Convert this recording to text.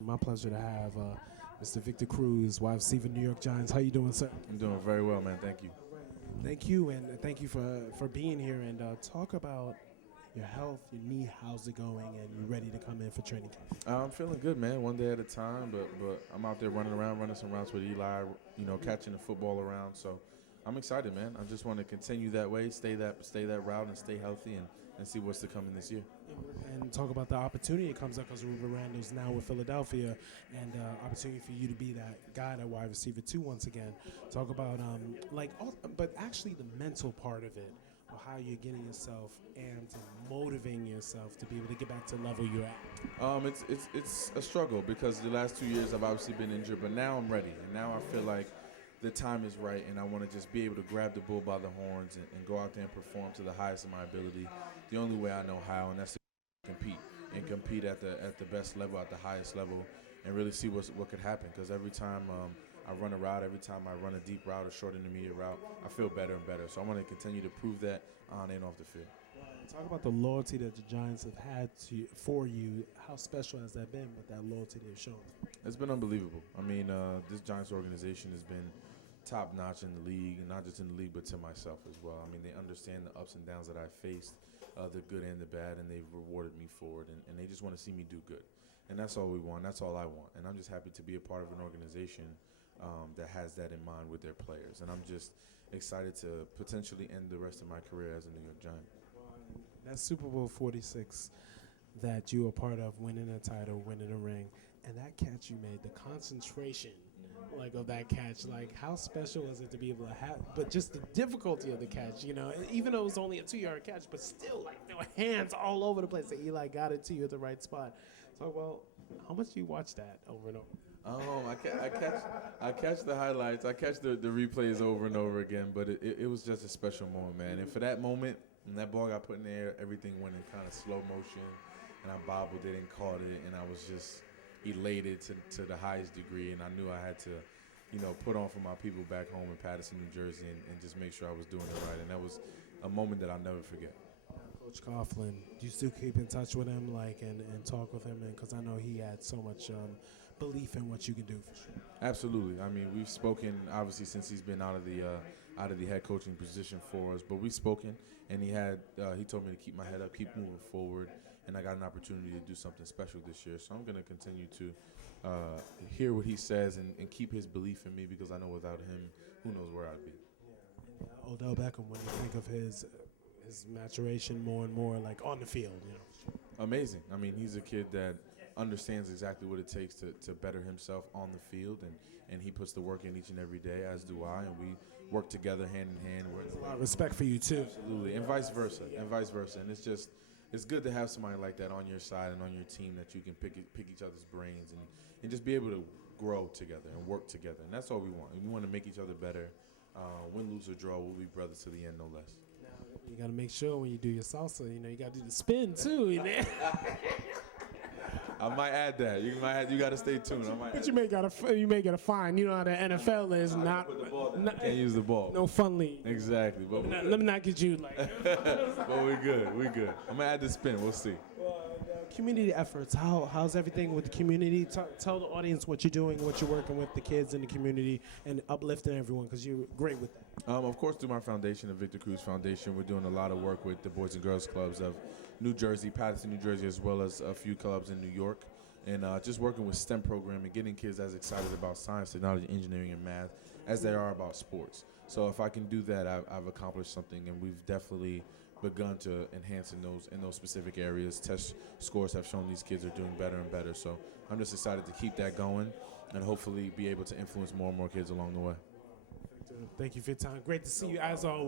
My pleasure to have Mr. Victor Cruz, wide receiver, New York Giants. How you doing, sir? I'm doing very well, man. Thank you. Thank you, and thank you for being here. And talk about your health, your knee. How's it going? And you ready to come in for training camp? I'm feeling good, man. One day at a time, but I'm out there running around, running some routes with Eli, catching the football around. So I'm excited, man. I just want to continue that way, stay that route, and stay healthy, and see what's to come in this year. And talk about the opportunity that comes up because Ruben Randall's now with Philadelphia, and opportunity for you to be that guy, that wide receiver too. Once again, talk about but actually the mental part of it, or how you're getting yourself amped and motivating yourself to be able to get back to the level you're at. It's a struggle because the last 2 years I've obviously been injured, but now I'm ready, and now I feel like the time is right, and I want to just be able to grab the bull by the horns and go out there and perform to the highest of my ability, the only way I know how, and that's to compete at the best level, at the highest level, and really see what could happen. Because every time I run a route, every time I run a deep route or short intermediate route, I feel better and better. So I want to continue to prove that on and off the field. Talk about the loyalty that the Giants have had for you. How special has that been with that loyalty they've shown? It's been unbelievable. I mean, this Giants organization has been top-notch in the league, and not just in the league, but to myself as well. I mean, they understand the ups and downs that I faced, the good and the bad, and they've rewarded me for it, and they just want to see me do good. And that's all we want. That's all I want. And I'm just happy to be a part of an organization that has that in mind with their players. And I'm just excited to potentially end the rest of my career as a New York Giant. That Super Bowl 46 that you were part of, winning a title, winning a ring, and that catch you made, the concentration of that catch, how special was it to be able to have, but just the difficulty of the catch, even though it was only a 2-yard catch, but still, there were hands all over the place that Eli got it to you at the right spot. So, well, how much do you watch that over and over? I catch the highlights. I catch the replays over and over again, but it was just a special moment, man. And for that moment, when that ball got put in the air, everything went in kind of slow motion, and I bobbled it and caught it, and I was just elated to the highest degree, and I knew I had to, put on for my people back home in Paterson, New Jersey, and just make sure I was doing it right. And that was a moment that I'll never forget. Coach Coughlin, do you still keep in touch with him, and talk with him? Because I know he had so much belief in what you can do for sure. Absolutely. I mean, we've spoken obviously since he's been out of the head coaching position for us, but we've spoken, and he told me to keep my head up, keep moving forward, and I got an opportunity to do something special this year. So I'm going to continue to hear what he says and keep his belief in me, because I know without him, who knows where I'd be. Yeah. Odell Beckham, when you think of his maturation more and more, on the field, Amazing. I mean, he's a kid that understands exactly what it takes to better himself on the field, and he puts the work in each and every day, as do I, and we work together hand in hand. There's a lot of respect for you too. Absolutely, and vice versa, and it's good to have somebody like that on your side and on your team that you can pick each other's brains and just be able to grow together and work together, and that's all we want. We want to make each other better. Win, lose, or draw, we'll be brothers to the end, no less. You got to make sure when you do your salsa, you got to do the spin too. I might add that. You got to stay tuned. But you may get a fine. You know how the NFL is not. Can't use the ball. No fun league. Exactly. But let me not get you but we're good. I'm gonna add the spin. We'll see. Community efforts. How's everything with the community? Tell the audience what you're doing, what you're working with the kids in the community, and uplifting everyone, because you're great with that. Of course, through my foundation, the Victor Cruz Foundation, we're doing a lot of work with the Boys and Girls Clubs of New Jersey, Paterson, New Jersey, as well as a few clubs in New York. And just working with STEM programming, getting kids as excited about science, technology, engineering, and math as they are about sports. So if I can do that, I've accomplished something, and we've definitely begun to enhance in those specific areas. Test scores have shown these kids are doing better and better. So I'm just excited to keep that going and hopefully be able to influence more and more kids along the way. Thank you for your time. Great to see you as always.